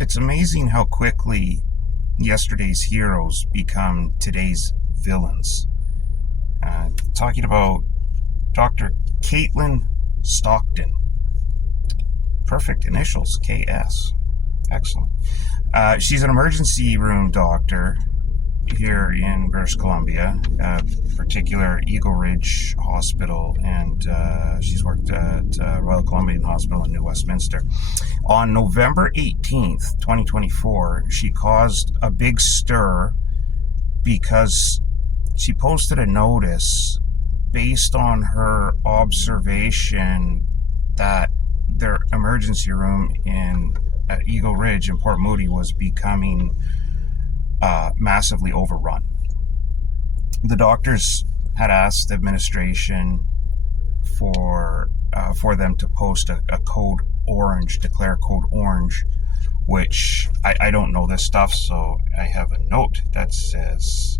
It's amazing how quickly yesterday's heroes become today's villains. Talking about Dr. Kaitlin Stockton. Perfect initials, KS. Excellent. She's an emergency room doctor here in British Columbia, particular Eagle Ridge Hospital, and she's worked at Royal Columbian Hospital in New Westminster. On November 18th, 2024, she caused a big stir because she posted a notice based on her observation that their emergency room at Eagle Ridge in Port Moody was becoming massively overrun. The doctors had asked administration for them to post a code orange, declare code orange, which I don't know this stuff, so I have a note that says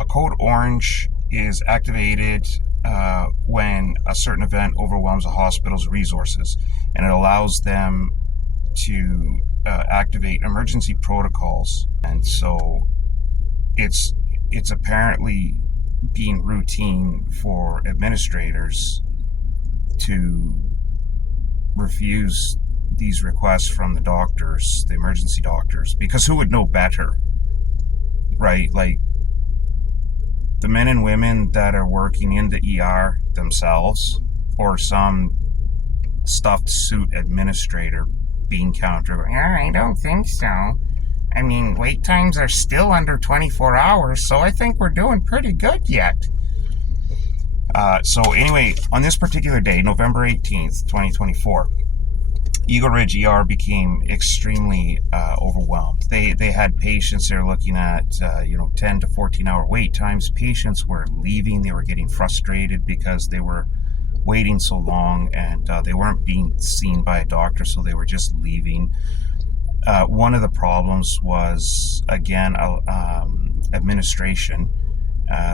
a code orange is activated when a certain event overwhelms a hospital's resources, and it allows them to activate emergency protocols. And so it's apparently being routine for administrators to refuse these requests from the doctors, the emergency doctors, because who would know better, right? Like, the men and women that are working in the ER themselves, or some stuffed suit administrator bean counter going, I don't think so. I mean, wait times are still under 24 hours, so I think we're doing pretty good yet. So anyway, on this particular day, November 18th, 2024, Eagle Ridge ER became extremely overwhelmed. They had patients that are looking at 10 to 14 hour wait times. Patients were leaving. They were getting frustrated because they were waiting so long, and they weren't being seen by a doctor, so they were just leaving. One of the problems was, again, administration.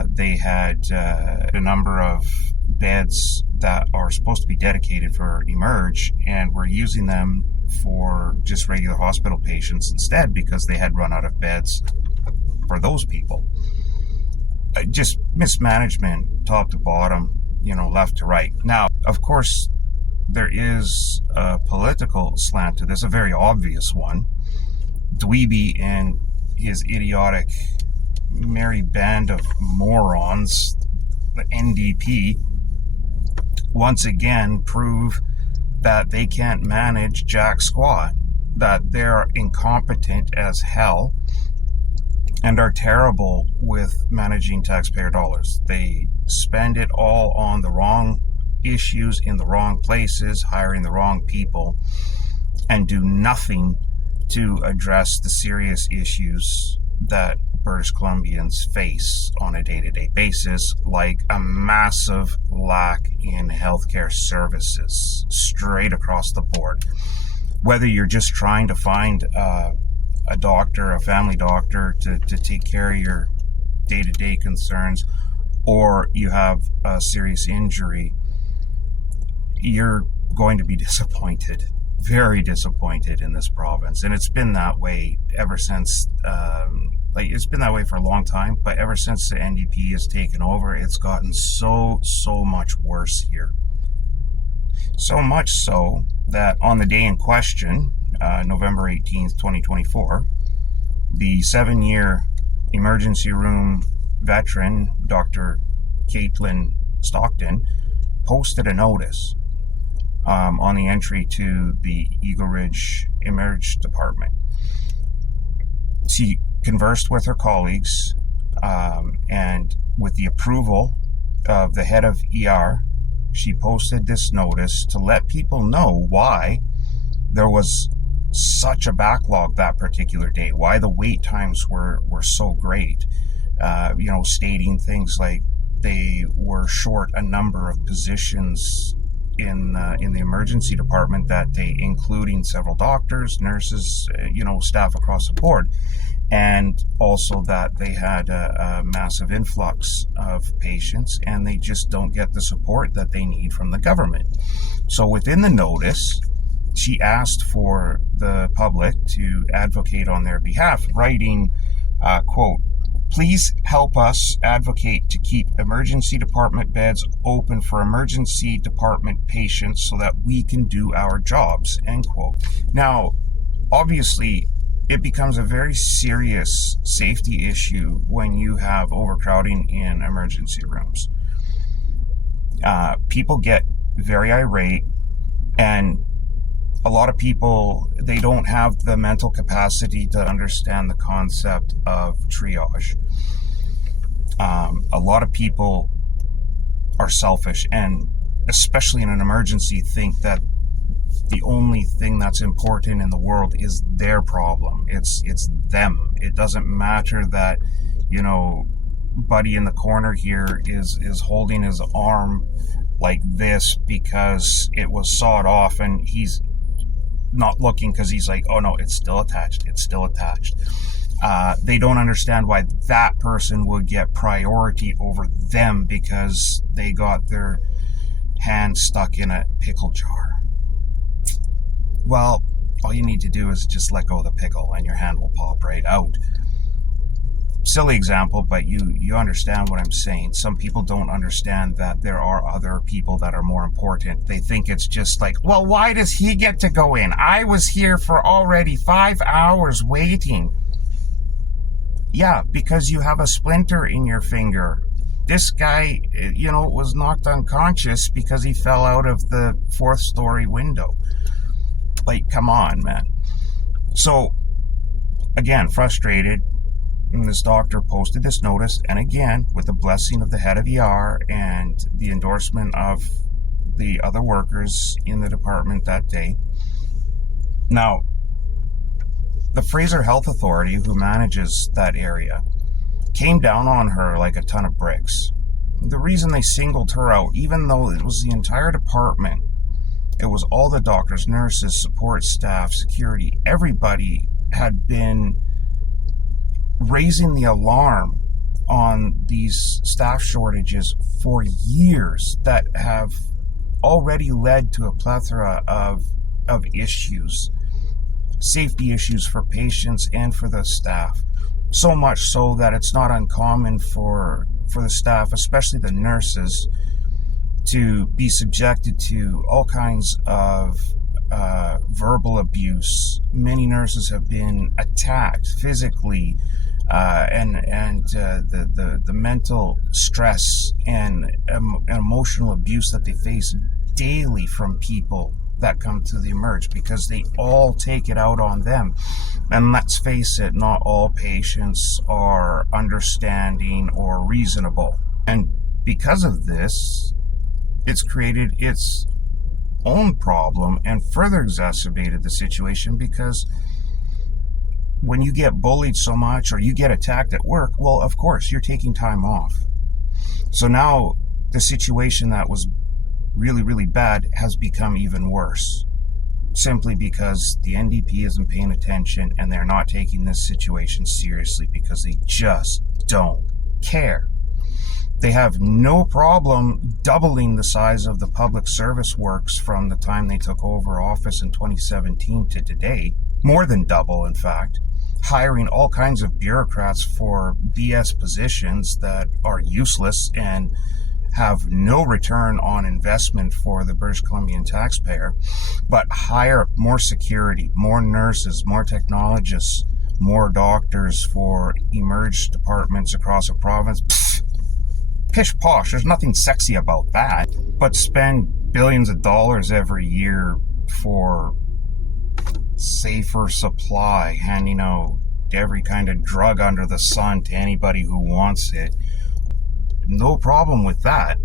They had a number of beds that are supposed to be dedicated for emerge, and were using them for just regular hospital patients instead because they had run out of beds for those people. Just mismanagement, top to bottom, left to right. Now, of course, there is a political slant to this, a very obvious one. Dweeby and his idiotic merry band of morons, the NDP, once again prove that they can't manage jack squat, that they're incompetent as hell and are terrible with managing taxpayer dollars. They spend it all on the wrong issues in the wrong places, hiring the wrong people, and do nothing to address the serious issues that British Columbians face on a day-to-day basis, like a massive lack in healthcare services straight across the board. Whether you're just trying to find a doctor, a family doctor to take care of your day-to-day concerns, or you have a serious injury, you're going to be disappointed, very disappointed in this province. And it's been that way ever since, it's been that way for a long time, but ever since the NDP has taken over, it's gotten so much worse here. So much so that on the day in question, November 18th, 2024, the 7-year emergency room veteran, Dr. Kaitlin Stockton, posted a notice on the entry to the Eagle Ridge Emerge Department. She conversed with her colleagues, and with the approval of the head of ER, she posted this notice to let people know why there was such a backlog that particular day, why the wait times were so great, stating things like they were short a number of positions in the emergency department that day, including several doctors, nurses, staff across the board, and also that they had a massive influx of patients and they just don't get the support that they need from the government. So within the notice, she asked for the public to advocate on their behalf, writing, quote, "Please help us advocate to keep emergency department beds open for emergency department patients so that we can do our jobs," end quote. Now, obviously, it becomes a very serious safety issue when you have overcrowding in emergency rooms. People get very irate, and a lot of people, they don't have the mental capacity to understand the concept of triage. A lot of people are selfish, and especially in an emergency, think that the only thing that's important in the world is their problem. It's them. It doesn't matter that, buddy in the corner here is holding his arm like this because it was sawed off, and he's not looking because he's like, oh no, it's still attached. They don't understand why that person would get priority over them because they got their hand stuck in a pickle jar. Well, all you need to do is just let go of the pickle and your hand will pop right out. Silly example, but you understand what I'm saying. Some people don't understand that there are other people that are more important. They think it's just like, well, why does he get to go in? I was here for already 5 hours waiting. Yeah, because you have a splinter in your finger. This guy, was knocked unconscious because he fell out of the 4th-story window. Like, come on, man. So, again, frustrated, and this doctor posted this notice, and again, with the blessing of the head of ER and the endorsement of the other workers in the department that day. Now, the Fraser Health Authority, who manages that area, came down on her like a ton of bricks. The reason they singled her out, even though it was the entire department, it was all the doctors, nurses, support staff, security, everybody had been raising the alarm on these staff shortages for years that have already led to a plethora of issues, safety issues for patients and for the staff. So much so that it's not uncommon for the staff, especially the nurses, to be subjected to all kinds of verbal abuse. Many nurses have been attacked physically, and the mental stress and emotional abuse that they face daily from people that come to the emerge, because they all take it out on them. And let's face it, not all patients are understanding or reasonable. And because of this, it's created its own problem and further exacerbated the situation, because when you get bullied so much or you get attacked at work, well, of course, you're taking time off. So now the situation that was really, really bad has become even worse, simply because the NDP isn't paying attention and they're not taking this situation seriously because they just don't care. They have no problem doubling the size of the public service works from the time they took over office in 2017 to today, more than double, in fact, hiring all kinds of bureaucrats for BS positions that are useless and have no return on investment for the British Columbian taxpayer, but hire more security, more nurses, more technologists, more doctors for emerged departments across a province. Pish posh, there's nothing sexy about that, but spend billions of dollars every year for safer supply, handing out every kind of drug under the sun to anybody who wants it. No problem with that,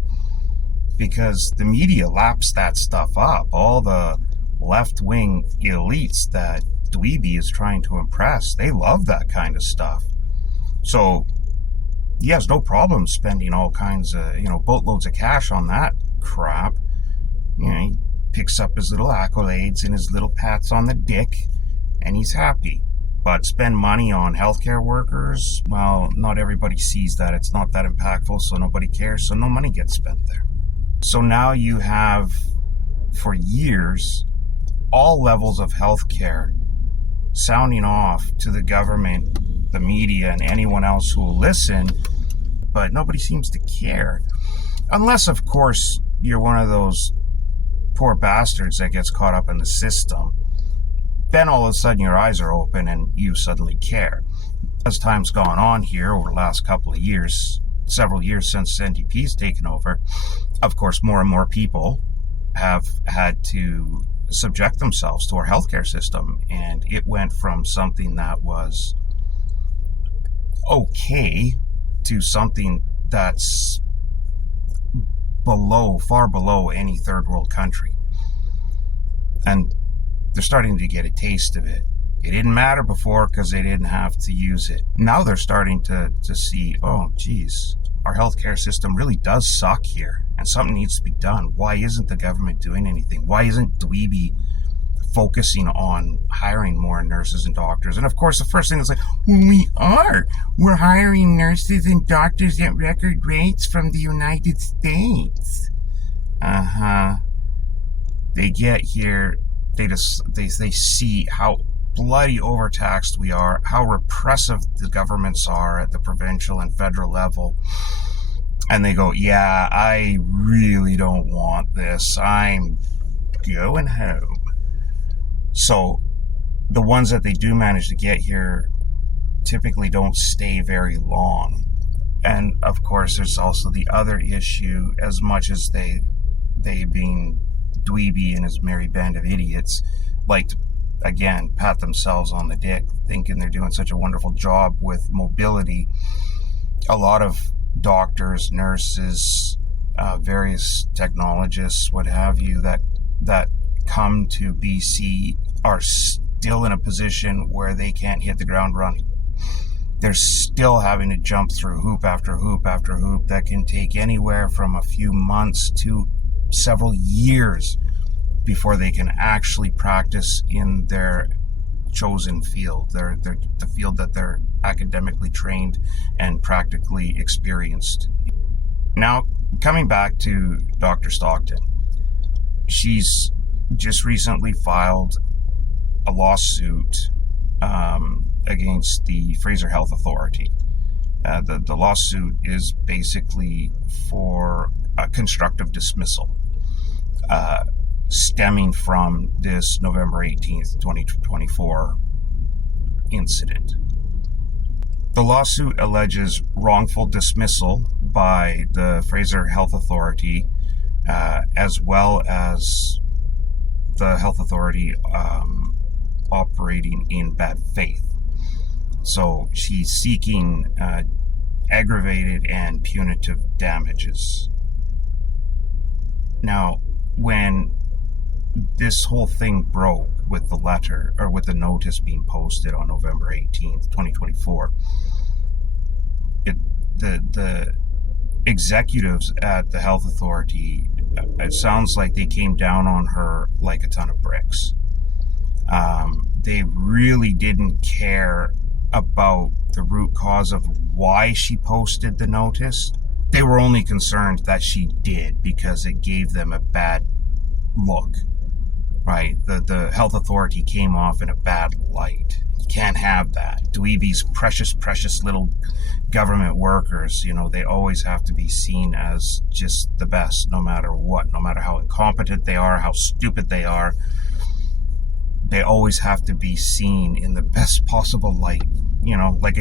because the media laps that stuff up. All the left-wing elites that Dweeby is trying to impress, they love that kind of stuff. So he has no problem spending all kinds of, boatloads of cash on that crap. He picks up his little accolades and his little pats on the dick, and he's happy. But spend money on healthcare workers, well, not everybody sees that. It's not that impactful, so nobody cares, so no money gets spent there. So now you have, for years, all levels of healthcare, sounding off to the government, the media, and anyone else who will listen, but nobody seems to care. Unless, of course, you're one of those poor bastards that gets caught up in the system. Then all of a sudden your eyes are open and you suddenly care. As time's gone on here over the last couple of years, several years since NDP's taken over, of course, more and more people have had to subject themselves to our healthcare system, and it went from something that was okay to something that's far below any third world country. And they're starting to get a taste of it. It didn't matter before because they didn't have to use it. Now they're starting to see, oh, geez, our healthcare system really does suck here, and something needs to be done. Why isn't the government doing anything? Why isn't Dweeby focusing on hiring more nurses and doctors? And of course, the first thing is like, well, we're hiring nurses and doctors at record rates from the United States. They get here, they see how bloody overtaxed we are, how repressive the governments are at the provincial and federal level, and they go, yeah, I really don't want this, I'm going home. So the ones that they do manage to get here typically don't stay very long. And of course, there's also the other issue, as much as they being Dweeby and his merry band of idiots like to, again, pat themselves on the dick, thinking they're doing such a wonderful job with mobility. A lot of doctors, nurses, various technologists, what have you, that come to BC are still in a position where they can't hit the ground running. They're still having to jump through hoop after hoop after hoop that can take anywhere from a few months to several years before they can actually practice in their chosen field, the field that they're academically trained and practically experienced. Now, coming back to Dr. Stockton, she's just recently filed a lawsuit against the Fraser Health Authority. The lawsuit is basically for a constructive dismissal, stemming from this November 18th, 2024 incident. The lawsuit alleges wrongful dismissal by the Fraser Health Authority, as well as the health authority operating in bad faith. So she's seeking aggravated and punitive damages. Now, when this whole thing broke with the letter, or with the notice being posted on November 18th, 2024, the executives at the health authority, it sounds like they came down on her like a ton of bricks. They really didn't care about the root cause of why she posted the notice. They were only concerned that she did because it gave them a bad look, right? The health authority came off in a bad light. You can't have that. Dweeby's precious little government workers, they always have to be seen as just the best, no matter what, no matter how incompetent they are, how stupid they are. They always have to be seen in the best possible light, like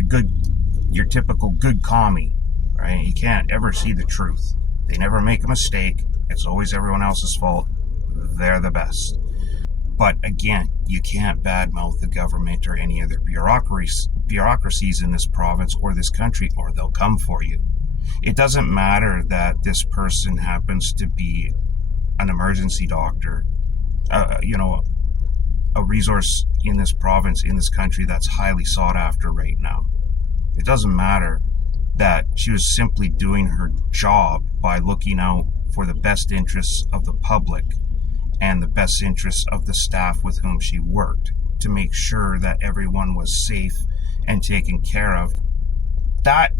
your typical good commie, right? You can't ever see the truth. They never make a mistake. It's always everyone else's fault. They're the best. But again, you can't badmouth the government or any other bureaucracies in this province or this country, or they'll come for you. It doesn't matter that this person happens to be an emergency doctor, a resource in this province, in this country that's highly sought after right now. It doesn't matter that she was simply doing her job by looking out for the best interests of the public and the best interests of the staff with whom she worked, to make sure that everyone was safe and taken care of. That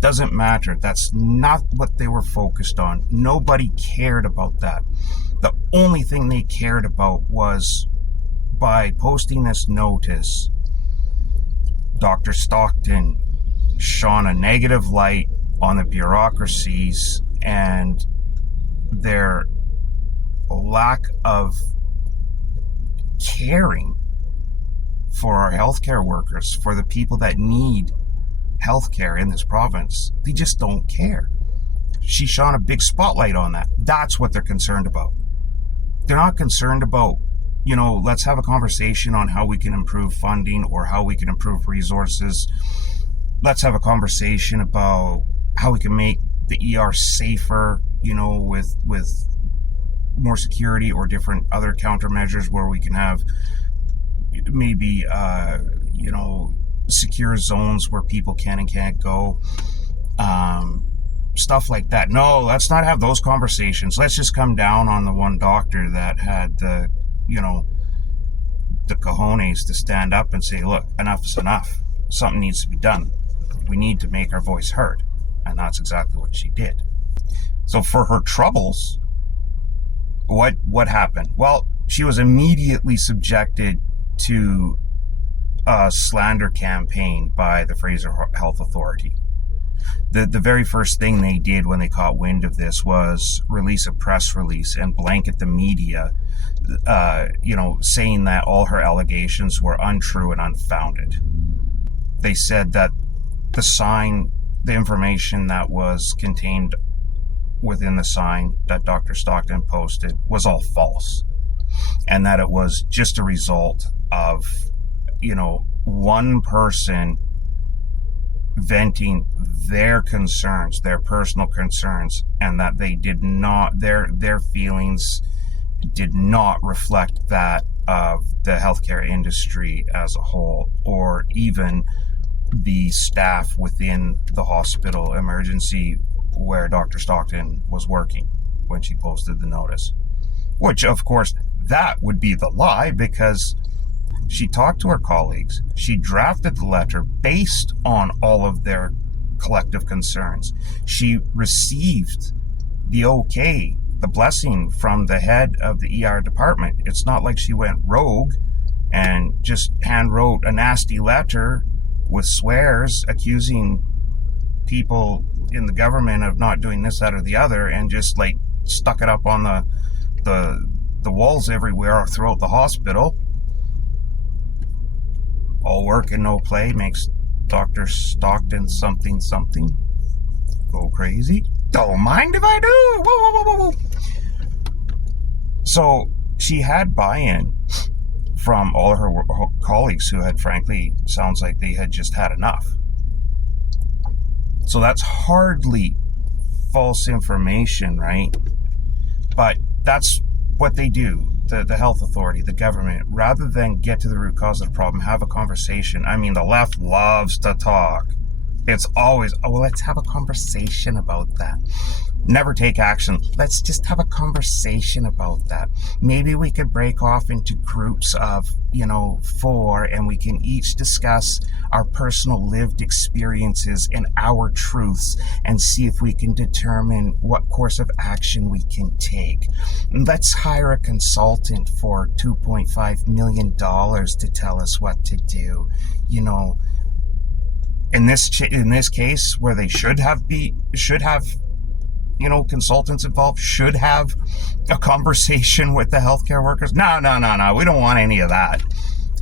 doesn't matter. That's not what they were focused on. Nobody cared about that. The only thing they cared about was by posting this notice, Dr. Stockton shone a negative light on the bureaucracies and their lack of caring for our healthcare workers, for the people that need healthcare in this province. They just don't care. She shone a big spotlight on that. That's what they're concerned about. They're not concerned about, let's have a conversation on how we can improve funding or how we can improve resources. Let's have a conversation about how we can make the ER safer, with more security or different other countermeasures where we can have maybe, secure zones where people can and can't go. Stuff like that. No, let's not have those conversations. Let's just come down on the one doctor that had the cojones to stand up and say, look, enough is enough. Something needs to be done. We need to make our voice heard. And that's exactly what she did. So for her troubles, what happened? Well, she was immediately subjected to a slander campaign by the Fraser Health Authority. The very first thing they did when they caught wind of this was release a press release and blanket the media, saying that all her allegations were untrue and unfounded. They said that the information that was contained within the sign that Dr. Stockton posted was all false, and that it was just a result of, one person venting their concerns, their personal concerns, and that they did not, their feelings did not reflect that of the healthcare industry as a whole, or even the staff within the hospital emergency where Dr. Stockton was working when she posted the notice. Which, of course, that would be the lie, because she talked to her colleagues. She drafted the letter based on all of their collective concerns. She received the blessing from the head of the ER department. It's not like she went rogue and just hand wrote a nasty letter with swears accusing people in the government of not doing this, that, or the other, and just stuck it up on the walls everywhere throughout the hospital. All work and no play makes Dr. Stockton something. Go crazy. Don't mind if I do. Whoa, whoa, whoa, whoa. So she had buy-in from all of her colleagues who had, frankly, sounds like they had just had enough. So that's hardly false information, right? But that's what they do. The health authority, the government, rather than get to the root cause of the problem, have a conversation. I mean, the left loves to talk. It's always, let's have a conversation about that. Never take action. Let's just have a conversation about that. Maybe we could break off into groups of, 4, and we can each discuss our personal lived experiences and our truths and see if we can determine what course of action we can take. And let's hire a consultant for $2.5 million to tell us what to do. In this case, where they should have consultants involved, should have a conversation with the healthcare workers. No. We don't want any of that.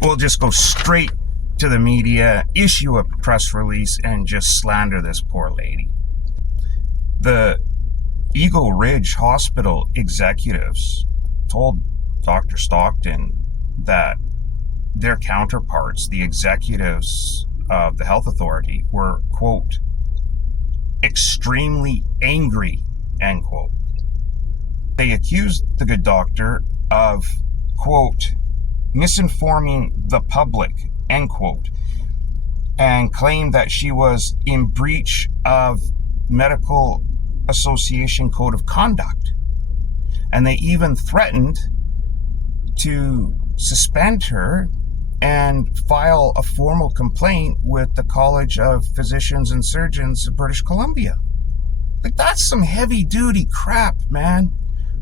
We'll just go straight to the media, issue a press release, and just slander this poor lady. The Eagle Ridge Hospital executives told Dr. Stockton that their counterparts, the executives of the health authority, were, quote, extremely angry, end quote. They accused the good doctor of, quote, misinforming the public, end quote, and claimed that she was in breach of Medical Association Code of Conduct. And they even threatened to suspend her and file a formal complaint with the College of Physicians and Surgeons of British Columbia. That's some heavy duty crap, man.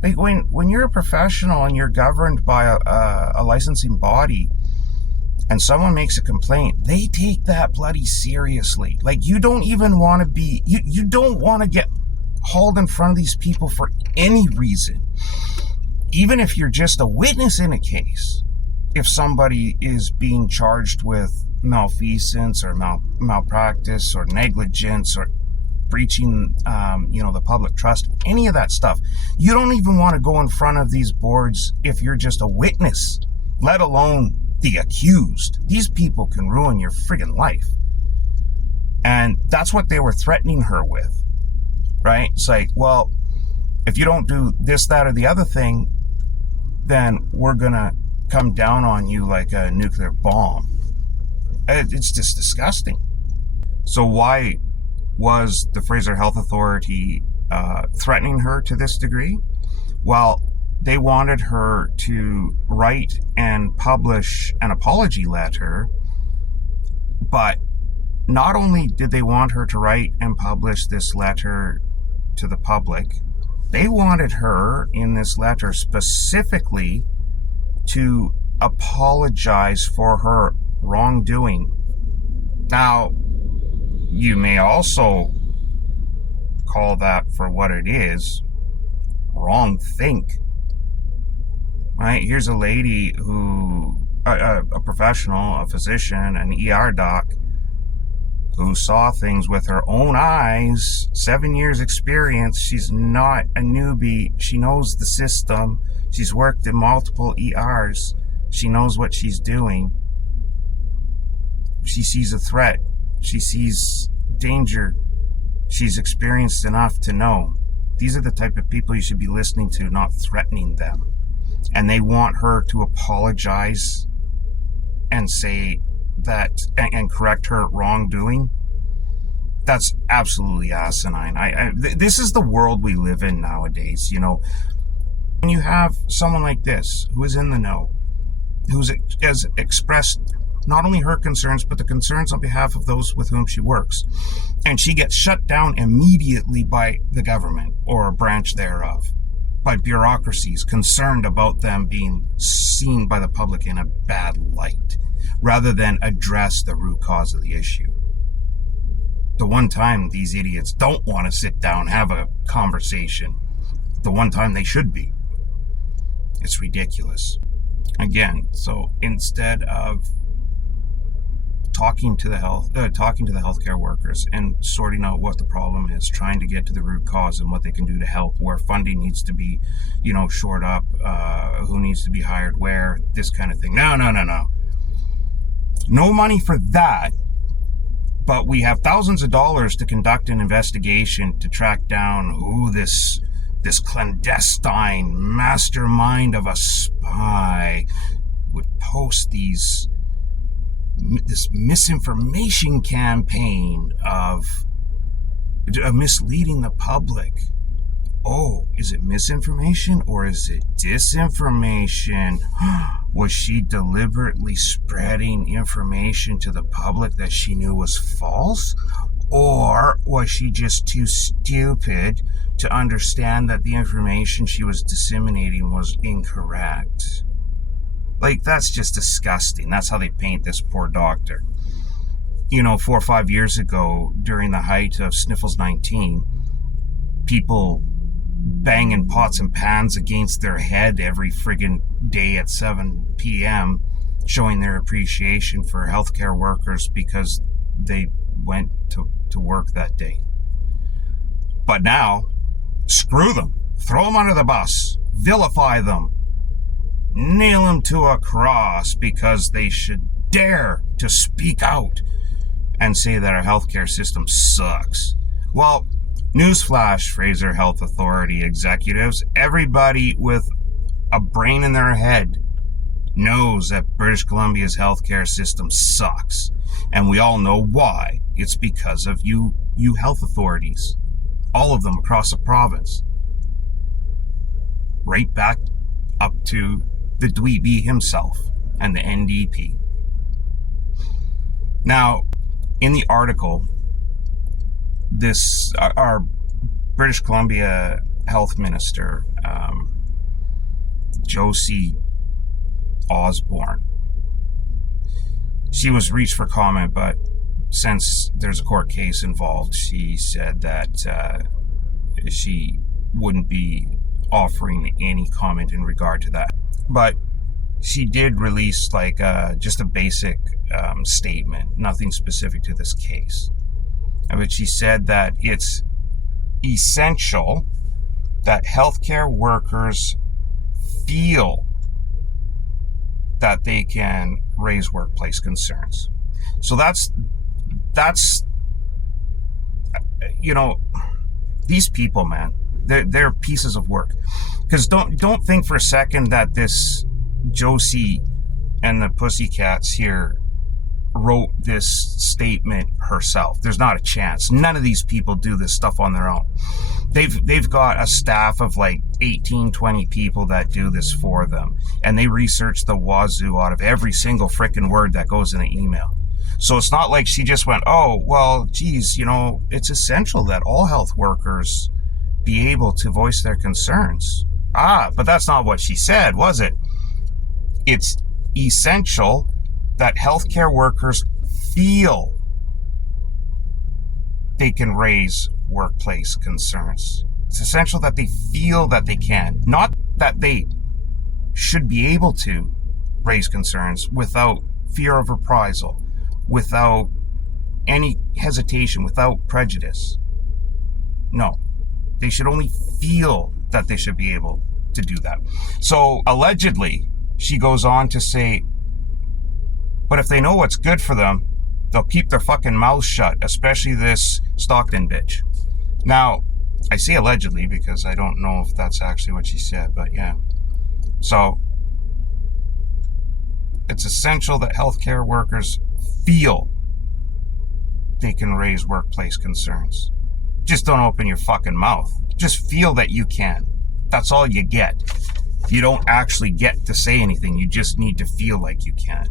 Like when you're a professional and you're governed by a licensing body, and someone makes a complaint, they take that bloody seriously. Like, you don't even want to be, you don't want to get hauled in front of these people for any reason. Even if you're just a witness in a case, if somebody is being charged with malfeasance or malpractice or negligence or breaching, the public trust, any of that stuff, you don't even want to go in front of these boards if you're just a witness, let alone the accused. These people can ruin your friggin' life. And that's what they were threatening her with, right? It's like, well, if you don't do this, that, or the other thing, then we're gonna come down on you like a nuclear bomb. It's just disgusting. So why was the Fraser Health Authority threatening her to this degree? Well, they wanted her to write and publish an apology letter, but not only did they want her to write and publish this letter to the public, they wanted her in this letter specifically to apologize for her wrongdoing. Now, you may also call that for what it is, wrongthink. Right? Here's a lady who, a professional, a physician, an ER doc, who saw things with her own eyes, 7 years experience. She's not a newbie. She knows the system. She's worked in multiple ERs. She knows what she's doing. She sees a threat. She sees danger. She's experienced enough to know. These are the type of people you should be listening to, not threatening them. And they want her to apologize and say that and correct her wrongdoing. That's absolutely asinine. This is the world we live in nowadays. When you have someone like this who is in the know, has expressed not only her concerns, but the concerns on behalf of those with whom she works, and she gets shut down immediately by the government or a branch thereof, by bureaucracies concerned about them being seen by the public in a bad light, rather than address the root cause of the issue. The one time these idiots don't want to sit down, have a conversation, the one time they should be. It's ridiculous. Again, so instead of talking to the healthcare workers and sorting out what the problem is, trying to get to the root cause and what they can do to help, where funding needs to be, shored up, who needs to be hired where, this kind of thing. No. No money for that, but we have thousands of dollars to conduct an investigation to track down who this clandestine mastermind of a spy would post this misinformation campaign of misleading the public. Oh, is it misinformation or is it disinformation? Was she deliberately spreading information to the public that she knew was false? Or was she just too stupid to understand that the information she was disseminating was incorrect? Like, that's just disgusting. That's how they paint this poor doctor. 4 or 5 years ago, during the height of Sniffles 19, people banging pots and pans against their head every friggin' day at 7 p.m., showing their appreciation for healthcare workers because they went to work that day. But now, screw them. Throw them under the bus. Vilify them. Nail them to a cross because they should dare to speak out and say that our healthcare system sucks. Well, newsflash, Fraser Health Authority executives, everybody with a brain in their head knows that British Columbia's healthcare system sucks. And we all know why. It's because of you health authorities. All of them across the province. Right back up to the dweeby himself and the NDP. Now, in the article, our British Columbia Health Minister, Josie Osborne. She was reached for comment, but since there's a court case involved, she said that she wouldn't be offering any comment in regard to that. But she did release like just a basic statement, nothing specific to this case. But she said that it's essential that healthcare workers feel that they can raise workplace concerns. So that's you know, these people, man, they're pieces of work. Because don't think for a second that this Josie and the Pussycats here wrote this statement herself. There's not a chance. None of these people do this stuff on their own. They've got a staff of like 18, 20 people that do this for them. And they research the wazoo out of every single frickin' word that goes in an email. So it's not like she just went, oh, well, geez, you know, it's essential that all health workers be able to voice their concerns. But that's not what she said, was it? It's essential that healthcare workers feel they can raise workplace concerns. It's essential that they feel that they can, not that they should be able to raise concerns without fear of reprisal, without any hesitation, without prejudice. No, they should only feel that they should be able to do that. So allegedly, she goes on to say, but if they know what's good for them, they'll keep their fucking mouths shut, especially this Stockton bitch. Now, I say allegedly because I don't know if that's actually what she said, but yeah. So, it's essential that healthcare workers feel they can raise workplace concerns. Just don't open your fucking mouth. Just feel that you can. That's all you get. You don't actually get to say anything. You just need to feel like you can.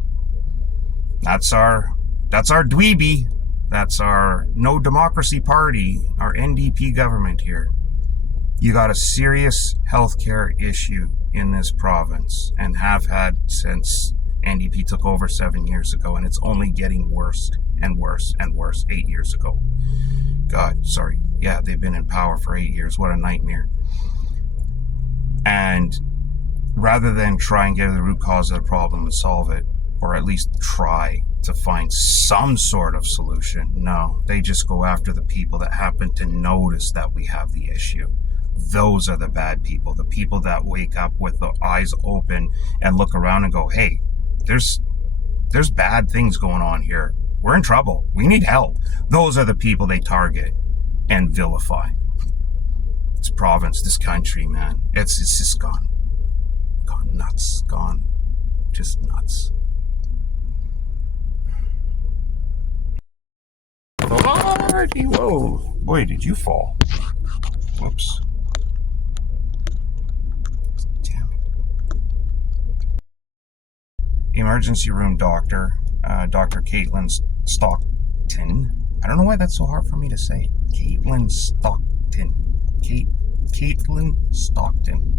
That's our dweeby. That's our no democracy party, our NDP government here. You got a serious healthcare issue in this province and have had since NDP took over 7 years ago, and it's only getting worse and worse and worse 8 years ago. God, sorry. Yeah, they've been in power for 8 years. What a nightmare. And rather than try and get to the root cause of the problem and solve it, or at least try to find some sort of solution, no, they just go after the people that happen to notice that we have the issue. Those are the bad people, the people that wake up with the eyes open and look around and go, hey, there's bad things going on here. We're in trouble. We need help. Those are the people they target and vilify. This province, this country, man, it's just gone nuts, just nuts. Whoa, boy, did you fall. Whoops. Damn it. Emergency room doctor, Dr. Kaitlin Stockton. I don't know why that's so hard for me to say. Kaitlin Stockton. Kaitlin Stockton.